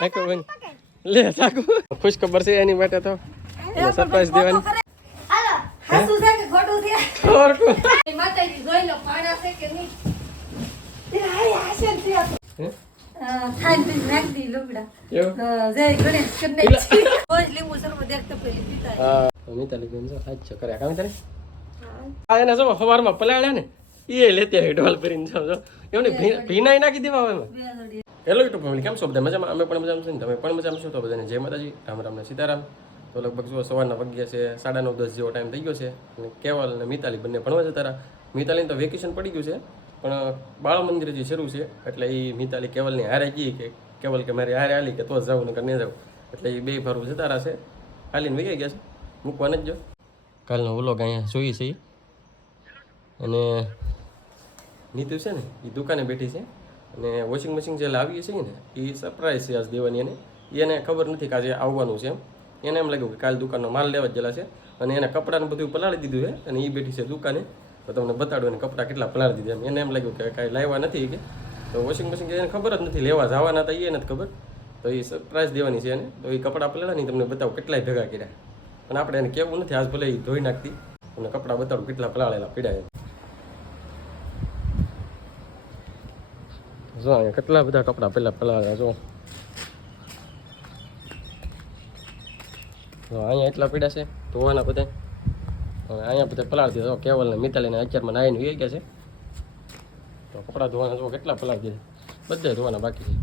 આખો બેન લે સાકુ ખુશ ખબર છે એની માટે તો સરપ્રાઈઝ દેવાની હાલો હાસુ છે કે ખોટું છે ઓર કો માતાજી જોઈ લો પાણા છે કે નહીં તે હાય આશન છે ખાઈ પી નાખ દી લુગડા જય ગણેશ કને રોજ લીંબુ શરબત દેખતો પેલી પીતા હા મિતાલી બેન જો સાચ છે કરે કામ તારે આ એને જો સવારમાં પલાળ્યા ને એ લેતે ઢોલ ભરીને જો એમને ભીનાઈ નાખી દેવા એમાં હેલો યુટ્યુબ ફેમિલી કેમ છો બધા મજામાં અમે પણ મજામાં છે ને તમે પણ મજામાં છો તો બધાને જય માતાજી રામ રામ ને સીતારામ તો લગભગ જો સવારના વાગ્યા છે 9:30-10 જેવો ટાઈમ થઈ ગયો છે અને કેવલ અને મિતાલી બંને ભણવા જતા રહ્યા મિતાલીને તો વેકેશન પડી ગયું છે પણ બાળ મંદિર જે શરૂ છે એટલે એ મિતાલી કેવલની હારે કહી કે કેવલ કે મારી હારે હાલી કે તો જ જાઉં નકર નહીં જાઉં એટલે એ બે ફરવું જતા રહ્યા છે હાલીને વહી ગયા છે મૂકવાને જ જો કાલનો વ્લોગ અહીંયા જોઈએ છે અને નીતુ છે ને એ દુકાને બેઠી છે અને વોશિંગ મશીન જે લાવીએ છીએ ને એ સરપ્રાઈઝ છે આજ દેવાની એને ખબર નથી કે આજે આવવાનું છે એને એમ લાગ્યું કે કાલ દુકાનનો માલ લેવા જ ગયેલા છે અને એને કપડાને બધું પલાળી દીધું છે અને એ બેઠી છે દુકાને તો તમને બતાડો એને કપડાં કેટલા પલાળી દીધા એને એમ લાગ્યું કે કાંઈ લાવ્યા નથી કે તો વોશિંગ મશીન એને ખબર જ નથી લેવા જવાના હતા એ નથી ખબર તો એ સરપ્રાઈઝ દેવાની છે એને તો એ કપડાં પલાળ્યા નહીં તમને બતાવું કેટલાય ભેગા કર્યા પણ આપણે એને કહેવું નથી આજ ભલે એ ધોઈ નાખતી તમને કપડાં બતાડું કેટલા પલાળેલા પીડાય જો અહીંયા કેટલા બધા કપડાં પહેલાં પલાળ્યા જો અહીંયા એટલા પીડા છે ધોવાના બધા હવે અહીંયા બધા પલાળી દીધા કેવલ ને મિતાલીને અત્યારમાં નાઈને વી ગયા છે તો કપડાં ધોવાના જો કેટલા પલાળી દીધા બધા ધોવાના બાકી છે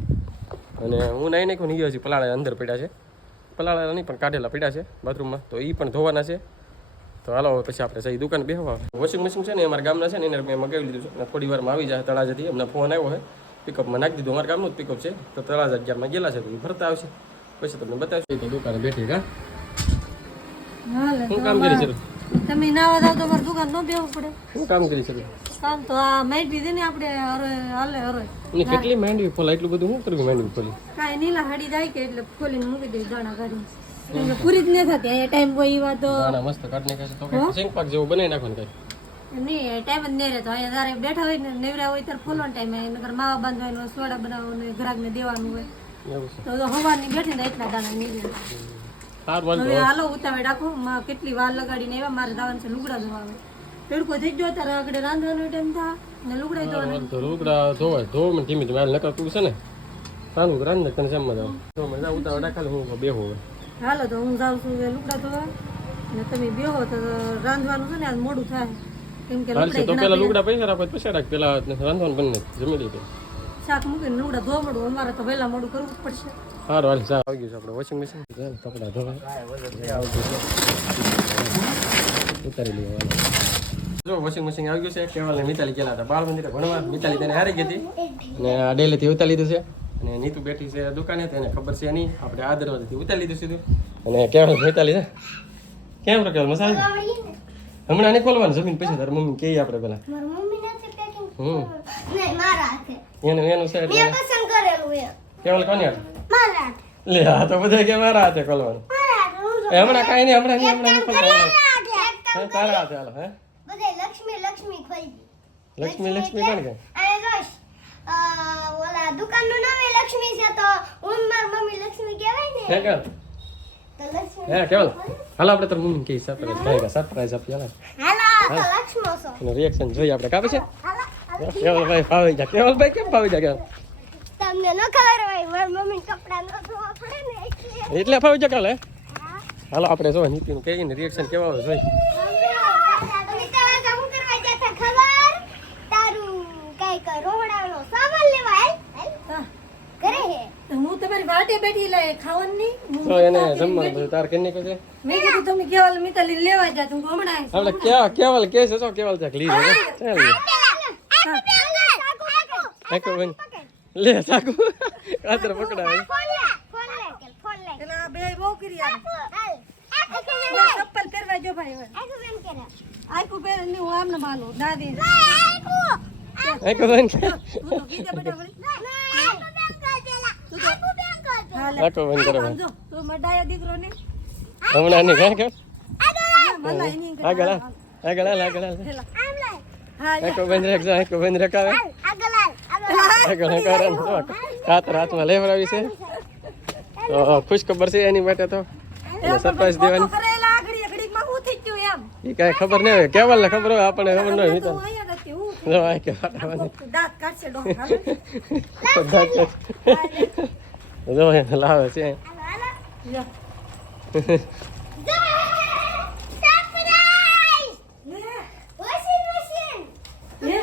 અને હું નાઈ નાખ્યું નહીં ગયો છે પલાળા અંદર પીડા છે પલાળેલા નહીં પણ કાઢેલા પીડા છે બાથરૂમમાં તો એ પણ ધોવાના છે તો હાલો પછી આપણે સહી દુકાન બેહવા વોશિંગ મશીન છે ને અમારા ગામના છે ને એને મેં મગાવી લીધું છે અને થોડી વારમાં આવી જાય તળાજાથી એમને ફોન આવ્યો છે પિકઅપમાં નાખી દીધું અમારા ગામનું જ પિકઅપ છે તો તળાજા 11માં ગયેલા છે તો એ ભરતા આવશે પછી તમને બતાવશે તો દુકાને બેઠી કા શું કામ કરી છે તમે નાવા જાવ તો મારી દુકાન નો બેવું પડે શું કામ કરી છે કામ તો આ માંડવી દે ને આપણે હાલે હરોય ને કેટલી માંડવી ફોલા એટલું બધું શું કરવું માંડવી ફોલી કાંઈ નીલા હાડી જાય કે એટલે ખોલીને મૂકી દે દાણા કાઢી પૂરી જ નહીં થતી અહીંયા ટાઈમ કોઈ એવા તો દાણા મસ્ત કાઢ નાખે છે તો શેંગ પાક જેવું બનાવી નાખવાનું કઈ નહીં ટાઈમ જ નહીં રહેતો અહીંયા જ્યારે બેઠા હોય ને નેવરા હોય ત્યારે ફોલવાનો ટાઈમ હોય નકર માવા બાંધવાનો સોડા બનાવવાનો ગ્રાહકને દેવાનું હોય એવું છે તો સવારની બેઠીને એટલા દાણા નીકળે હવે હાલો ઉતાવળ રાખો કેટલી વાર લગાડીને એવા મારે દાવાનું છે લુગડા ધોવા તડકો થઈ ગયો ત્યારે આગળ રાંધવાનો ટાઈમ થા ને લુગડા ધોવાના તો લુગડા ધોવાય ધોવ મને ધીમે ધીમે નકર તું છે ને તાનું રાંધ ને તને જમવા જાવ તો મને ઉતાવળ રાખે હું બેહો હાલો તો હું જાઉં છું લુગડા ધોવા ને તમે બેહો તો રાંધવાનું છે ને આજ મોડું થાય કેમ કે તો પેલા લુગડા પૈસા રાખો પછી રાખ પેલા રાંધવાનું બંને જમી લીધું શાક મૂકીને લુગડા ધોવા મળું અમારે તો વહેલા મોડું કરવું જ પડશે સારું હાલ ચા આવી ગયું છે આપણે વોશિંગ મશીન કપડાં ધોવા ઉતારી લઈએ જો વોશિંગ મશીન આવી ગયું છે કેવલ ને મિતાલી ગયેલા હતા બાળ મંદિરે ભણવા મિતાલી તેને હારી ગઈ હતી અને આ ડેલીથી ઉતારી લીધું છે અને નીતુ બેઠી છે દુકાને તેને ખબર છે નહીં આપણે આ દરવાજેથી ઉતારી લીધું સીધું અને કેવલ મિતાલી છે કેમ રો કેવલ મસાલા હમણાં નહીં ખોલવાનું જમીન પૈસા તાર મમ્મી કે આપણે પેલા એનું છે કેવલ કોની હાથ લે આ તો બધા કે મારા હાથે ખોલવાનું હમણાં કાંઈ નહીં હમણાં નહીં ખોલવાનું તારા હાથે હાલો હે લક્ષ્મી કોણ કે ઓલા દુકાનનું નામ લક્ષ્મી છે તો હું મારી મમ્મી લક્ષ્મી કહેવાય ને હે કેવલ હે કેવલ હાલો આપણે તાર મમ્મી કે સરપ્રાઈઝ આપી હાલો તો લક્ષ્મો છો એનું રિએક્શન જોઈએ આપણે કાપે છે કેવલભાઈ ફાવી જા કેવલભાઈ કેમ ફાવી જા કેવલ તમને ન ખબર હોય મારી મમ્મી કપડા ન ધોવા પડે ને એટલે ફાવી જા કેવલ હે હાલો આપણે જો નીતિનું કહીને રિએક્શન કેવા આવે જોઈ હું તમારી વાટે બેઠી લે ખાવાની તો એને જમવાનું તાર કેને કહે છે મેં કીધું તમે કેવલ મિતાલી લેવા જા તું હમણાં આપણે કેવલ કે છે તો કેવલ ચાક લીધો ચાલ આકો બન લે સાકુ આતર પકડાય એલા બે બહુ કરી ચપ્પલ પહેરવા જો ભાઈ આકુ પહેર ની હું આમને માનું દાદી આકો બન તું તો કીધે બેટા આકો બન કરે જો તું મડાયા દીકરો ને હમણાં ની કાં કે મલા એની આગળ હા આકો બન રખાવે આગળ કરે કાતર હાથમાં લેવડાવી છે તો ખુશ ખબર છે એની માટે તો સરપ્રાઈઝ દેવાની કરેલા આગળ ઘડીકમાં હું થઈ ગયું એમ એ કાંઈ ખબર નહીં હોય કેવલ ને ખબર હોય આપણને ખબર ન હોય તો અહીંયા નથી હું જો આ કે વાટાવાની દાંત કાઢશે ડોહ જો એને લાવે છે લ્યો. લે,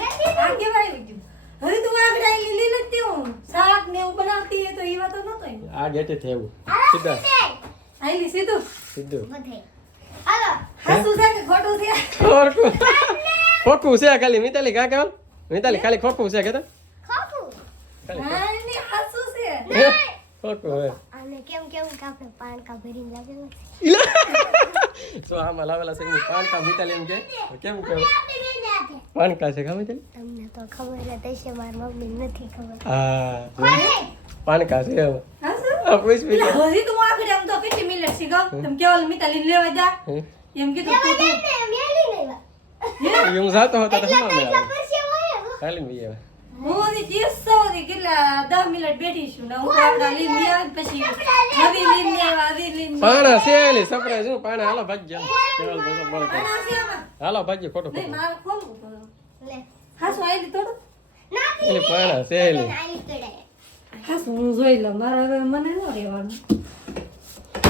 આ કેવાય બીજું? હવે તું આગળ આઈ લીલી નથી હું શાક ને એવું બનાવતી હે તો ઈ વાતો નતો એમ. આ ગેટે થી એવું સીધા આઈલી સીધું સીધું હાસું છે કે ખોટું છે ખોખું ખોખું છે ખાલી મિતાલી કા કેવલ મિતાલી ખાલી ખોખું છે કે તો હા ની હાસું છે ખોખું હે અને કેમ કેવું કે આપણે પાણકા ભરીને લાવેલા જો આમાં લાવેલા છે પાનકા મિતાલી એમ કે કેમ કેવું પાનકા છે ખા મિતાલી તમને તો ખબર જ હશે મારી મમ્મી નથી ખબર હા પાનકા છે હવે હાસું આ પૂછ એટલે હજી તું આગળ આમ તો કેટલી મિનિટ શીખો તમે કેવલ મિતાલી લેવા જા એમ કીધું તું તો હું જાતો હતો તો હમણાં મેં ખાલી ભાઈ હવે હું ની ચીસ સોરી કેટલા 10 મિનિટ બેઠી છું ને હું આપડા લીન આવે પછી નવી લીન લેવા આવી લીન પાણા છે એલી સરપ્રાઈઝ હું પાણા હાલો ભાગ્ય કેવલ ભાઈ બોલ આના છે આમાં હાલો ભાગ્ય ખોટું નહીં ખોટું મારે ખોલવું પડે લે હાસુ આઈલી થોડું એલી પાણા છે એલી હાસુ હું જોઈ લઉં મારે હવે મને ન રહેવાનું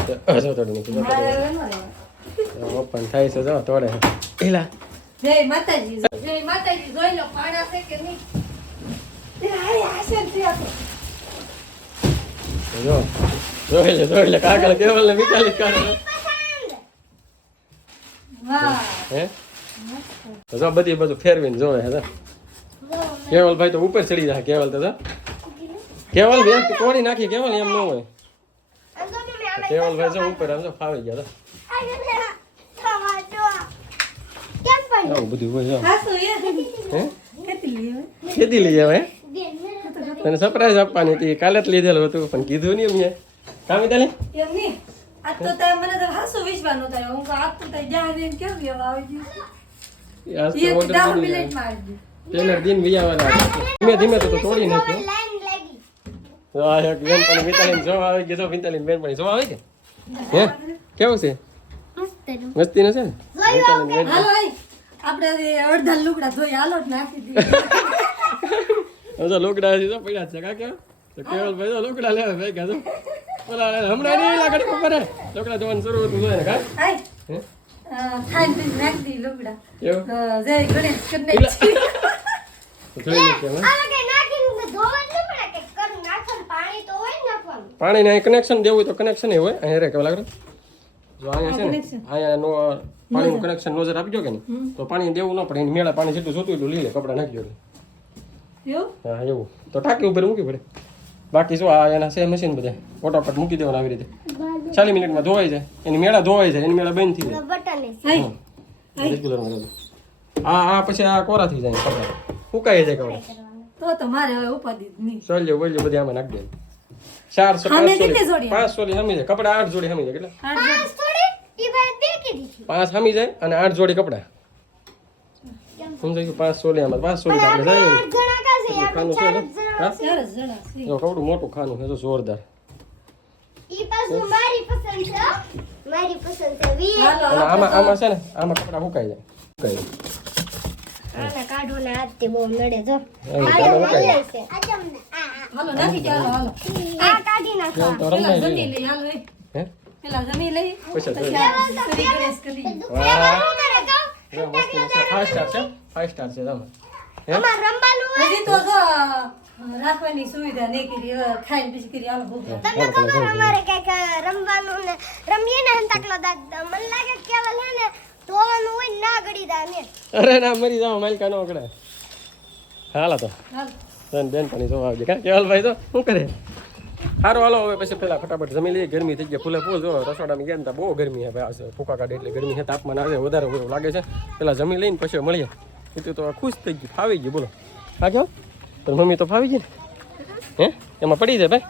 જો થોડું નીકળી મારે હવે ન રહેવાનું ઓપન થાય છે જો તોડે એલા જય માતાજી જોઈ લો પાણા છે કે નહીં તે હાય હાસે છે આ તો જો જોઈ લે કાકલ કેવલ ને મિતાલી કરે વાહ હે જો બધી બધું ફેરવીને જોવે હે કેવલ ભાઈ તો ઉપર ચડી જાય કેવલ તો કેવલ બેન તોડી નાખી કેવલ એમ ન હોય કેવલ ભાઈ જો ઉપર આમ જો ફાવી ગયા આવું બધું હોય જો હાસુ એ હે કેટલી લેવે ખેતી લઈ આવે તને સરપ્રાઈઝ આપવાની હતી કાલે જ લીધેલું હતું પણ કીધું નહીં મેં કામ ચાલે એમ નહીં આજ તો તારે મને તો હાસુ વિશ્વાનો થાય હું કહું આજ તો તારે જ્યાં જઈને કેમ લેવા આવી ગયું આજ એ તો 10 ઓર્ડર મિનિટમાં આવી પેલા દિન વિયાવાના ધીમે ધીમે તો તોડી નાખ્યો તો આ એક બેન પણ મિતાલીન જો આવી ગયો મિતાલીન બેન પણ જો આવી કે હે કેવું છે મસ્તી ન છે ને મિતાલીન બેન હાલો આઈ આપણે અડધા લુગડા ધોઈ હાલો જ નાખી દીધું તો લોકડા છે તો પડ્યા છે કા કેવું તો કેવલ ભાઈ તો લોકડા લેવા ભાઈ ગયા તો ઓલા હમણાં નહીં લાગડી ઉપર હે લોકડા ધોવાનું શરૂ હતું જોઈને કા આઈ હે ખાઈ પી નાખી દી લુગડા કેવું જય ગણેશ કરીને તો જોઈ લે કેમ પાણી ને કનેક્શન દેવું હોય તો કનેક્શન એ હોય અહીંયા રે કેવા લાગે જો અહીંયા છે ને અહીંયા નો પાણીનું કનેક્શન નોઝર આપજો કે નહીં તો પાણી દેવું ન પડે એની મેળા પાણી જેટલું જોતું એટલું લઈ લે કપડા નાખજો એવું હા એવું તો ટાંકી ઉપર મૂકી પડે બાકી શું આ એના છે મશીન બધા ફોટોફટ મૂકી દેવાના આવી રીતે 40 મિનિટમાં ધોવાઈ જાય એની મેળા ધોવાઈ જાય એની મેળા બંધ થઈ જાય રેગ્યુલરમાં રહેજો. આ પછી આ કોરા થઈ જાય કપડા સુકાઈ જાય કપડા તો મારે હવે ઉપાધિ જ નહીં સોલ્યો બોલ્યો બધી આમાં નાખી દે 400 સામે કેટલી જોડી? 5 સોલી હમી જાય કપડા 8 જોડી હમી જાય કેટલા હાથ જોડ. 5 હમી જાય અને 8 જોડી કપડા સમજાય કે 5 સોલી આમાં 5 સોલી તો આપણે જાય ખાનું છે ને હા સરસ જણા છે. જો કવડું મોટું ખાનું છે તો જોરદાર હાલો અને આમાં છે ને આમાં કપડા સુકાઈ જાય સુકાઈ જાય કાઢો ને હાથ તે બહુ નડે જો એમ ચાલો સુકાઈ જાય હાલો નાખી દે હાલો હાલો આ કાઢી નાખો એમ તો પેલા રમાઈ જમી જાય લઈ હાલો એ. હે પેલા જમી લઈ પછી પછી આ શ્રી ગણેશ કરી વાહ જો મસ્ત છે 5 સ્ટાર છે 5 સ્ટાર છે તમે હે હજી તો જો રાખવાની સુવિધા નહીં કરી હવે ખાઈને પછી કરી હાલો ભૂખ લાગે. તમને ખબર અમારે કઈક રમવાનું ને રમીએ ને હંતાકલો દાદ મને લાગે કે કેવલ હે ને ધોવાનું હોય ને ના ગડી દા ને અરે ના મરી જાવ માલકા નો કડે હાલો તો હાલો તન બેન પણ જો આવજે કા કેવલ ભાઈ તો શું કરે સારું હાલો હવે પછી પેલા ફટાફટ જમી લઈએ ગરમી થઈ ગઈ ફૂલે ફૂલ જો રસોડામાં ગયા ને તો બહુ ગરમી હવે આવશે ફૂકા કાઢે એટલે ગરમી છે તાપમાન આવે વધારે એવું લાગે છે પેલા જમી લઈને પછી મળીએ એ તો ખુશ થઈ ગયું ફાવી ગયું બોલો હા કેવું પણ મમ્મી તો ફાવી ગઈ ને હે એમાં પડી જાય ભાઈ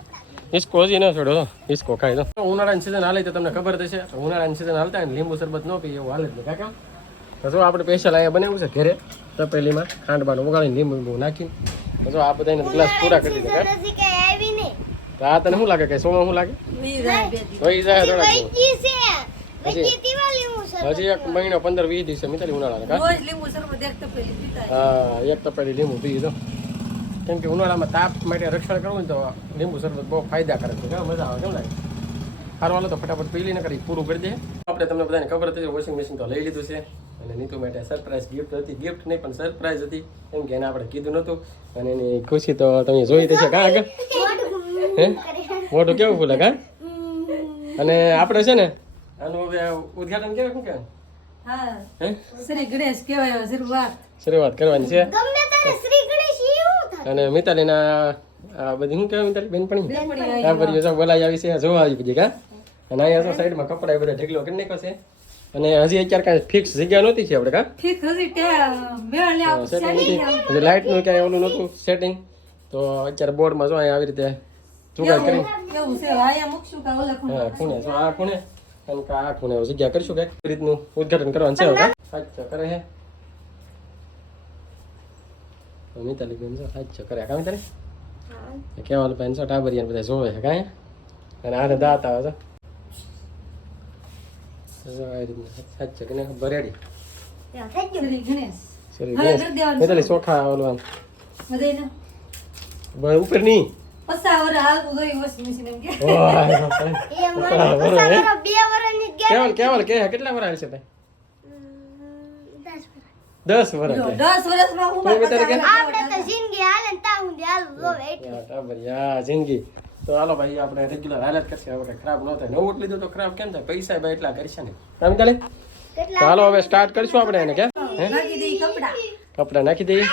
હિસકો હજી ન છોડો તો હિસકો ખાઈ દો ઉનાળાની સિઝન હાલે તો તમને ખબર થશે ઉનાળાની સિઝન હાલતા હોય ને લીંબુ શરબત ન પીએ એવું હાલે જ નહીં કાકા તો જો આપણે સ્પેશિયલ અહીંયા બનાવ્યું છે ઘરે તપેલીમાં ખાંડ બાંડ ઓગાળીને લીંબુ લીંબુ નાખીને તો જો આ બધાને ગ્લાસ પૂરા કરી દીધા નજીક આવી ને આ તને શું લાગે કે સોમાં શું લાગે વી જાય બે દી. વહી જાય થોડાક વૈકી છે વૈકી તીવા લીંબુ સર હજી 1 મહિનો 15-20 દિવસે મિતાલી ઉનાળાને કા રોજ લીંબુ શરબત એક તપેલી પીતા હા એક તપેલી લીંબુ પી દો કેમ કે ઉનાળામાં તાપ માટે રક્ષણ કરવું ને તો લીંબુ શરબત બહુ ફાયદાકારક છે કેમ મજા આવે કેમ લાગે સારું હાલો તો ફટાફટ પી લઈને કરી પૂરું કરી દે આપણે તમને બધાને ખબર હતી વોશિંગ મશીન તો લઈ લીધું છે અને નીતુ માટે સરપ્રાઈઝ ગિફ્ટ હતી ગિફ્ટ નહીં પણ સરપ્રાઈઝ હતી કેમ કે એને આપણે કીધું નહોતું અને એની ખુશી તો તમે જોઈ હતી છે કાં આગળ હે મોઢું કેવું ફૂલે કાં અને આપણે છે ને આનું હવે ઉદ્ઘાટન કેવું શું કહેવાય હા હે શ્રી ગણેશ કહેવાય શરૂઆત શરૂઆત કરવાની છે ગમે તારે શ્રી ગણેશ એવું થાય અને મિતાલીના આ બધી શું કહેવાય મિતાલી બેનપણી બેનપણી આ બધી જો બોલાઈ આવી છે જોવા આવી બધી કા અને અહીંયા તો સાઈડમાં કપડા બધા ઢગલો કરી નાખ્યો છે અને હજી અત્યારે કાંઈ ફિક્સ જગ્યા નહોતી છે આપણે કા ઠીક હજી મેળ ને આપ સેટિંગ નથી હજી લાઇટનું ક્યાંય ઓલું નહોતું સેટિંગ તો અત્યારે બોર્ડમાં જો અહીંયા આવી રીતે જુગાડ કરી એવું છે આયા મૂકશું કા ઓલા ખૂણે હા ખૂણે જો આ ખૂણે અને આ ખૂણે જગ્યા કરીશું કંઈક એ રીતનું ઉદ્ઘાટન કરવાનું છે હવે સાચા કરે છે મિતાલી બેન જો સાચા કરે કામ તારે કેવાલ પેન છો ટાબરિયા બધા જોવે છે કાંઈ અને આને દાંત આવે છે જો આ રીતના સાચા કે બરેડી શ્રી ગણેશ સરી હવે કરી દેવાનું મિતાલી ચોખા ઓલું આમ બધાયને ઉપર નહીં પસા વર હાલતું જોઈ વોશિંગ મશીન એમ કે એ મને પસાર 2 વર્ષની કેવલ કે કેટલા વાર છે ભાઈ 10 10 વાર જો 10 વર્ષમાં હું તો બિચારી કે આપણે તો જિંદગી હાલે ને તા હું હાલ જોવે એટલે ટાબરિયા જિંદગી તો હાલો ભાઈ આપણે રેગ્યુલર હાલત કરશે હવે કંઈ ખરાબ ન થાય નવું લીધું તો ખરાબ કેમ થાય પૈસા ભાઈ એટલા કરશે ને કામ ચાલે તો કેટલા હાલો હવે સ્ટાર્ટ કરશું આપણે એને કે નાખી દઈ કપડા કપડા નાખી દઈએ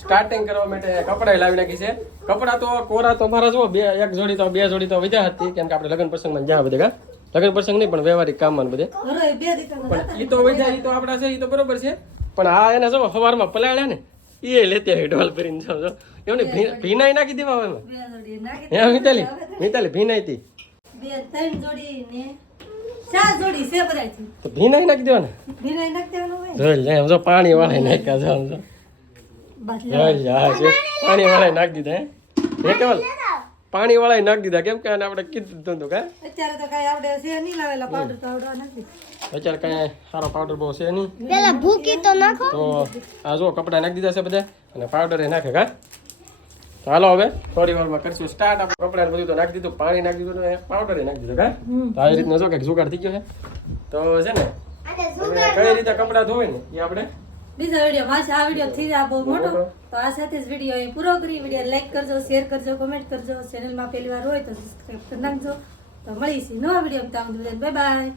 સ્ટાર્ટિંગ કરવા માટે કપડા લાવી નાખી છે કપડા તો કોરા તો મારા જો એક જોડી તો બે જોડી તો વધ્યા હતી કેમ કે આપણે લગ્ન પ્રસંગમાં જ્યાં બધે કા લગ્ન પ્રસંગ નહીં પણ વ્યવહારિક કામમાં બધે ઘરે બે દીકરા પણ ઈ તો વધ્યા ઈ તો આપણા છે ઈ તો બરોબર છે પણ આ એને જો સવારમાં પલાળ્યા ને એ લેતી આવી ઢોલ ભરીને જો એમને ભીનાઈ નાખી દેવા હવે એમાં. બે જોડી નાખી હે મિતાલી ભીનાઈ હતી બે ત્રણ જોડી ને 4 જોડી છે બધાયથી તો ભીનાઈ નાખી દેવાને ભીનાઈ નાખી દેવાનું હોય જોઈ લે જો પાણી વાળા નાખ્યા જો જો બસ લે. જોઈ લે, હા, છે. પાણી વાળા નાખી દીધા હે કેવલ પાણી વાળા નાખી દીધા કેમ કે આને આપણે કીધું હતું કા અત્યારે તો કઈ આવડે છે નહીં લાવેલા પાવડર તો આવડવા નથી અત્યારે કઈ સારો પાવડર બહુ છે નહીં પેલા ભૂકી તો નાખો તો આ જો કપડા નાખી દીધા છે બધા અને પાવડર એ નાખે કા તો હાલો હવે થોડી વારમાં કરશું સ્ટાર્ટ આપણે કપડા બધું તો નાખી દીધું પાણી નાખી દીધું અને પાવડર એ નાખી દીધું કા તો આવી રીતના જો કંઈક જુગાડ થઈ ગયો છે તો છે ને અને હવે કઈ રીતે કપડા ધોવે ને એ આપણે બીજા વિડીયો માસે આ વિડીયો થઈ જાય બહુ મોટો તો આ સાથે જ વિડીયો અહીં પૂરો કરી વિડીયો લાઈક કરજો શેર કરજો કોમેન્ટ કરજો ચેનલમાં પહેલી વાર હોય તો સબસ્ક્રાઈબ કરી નાખજો તો મળીશું નવા વિડીયો બાય બાય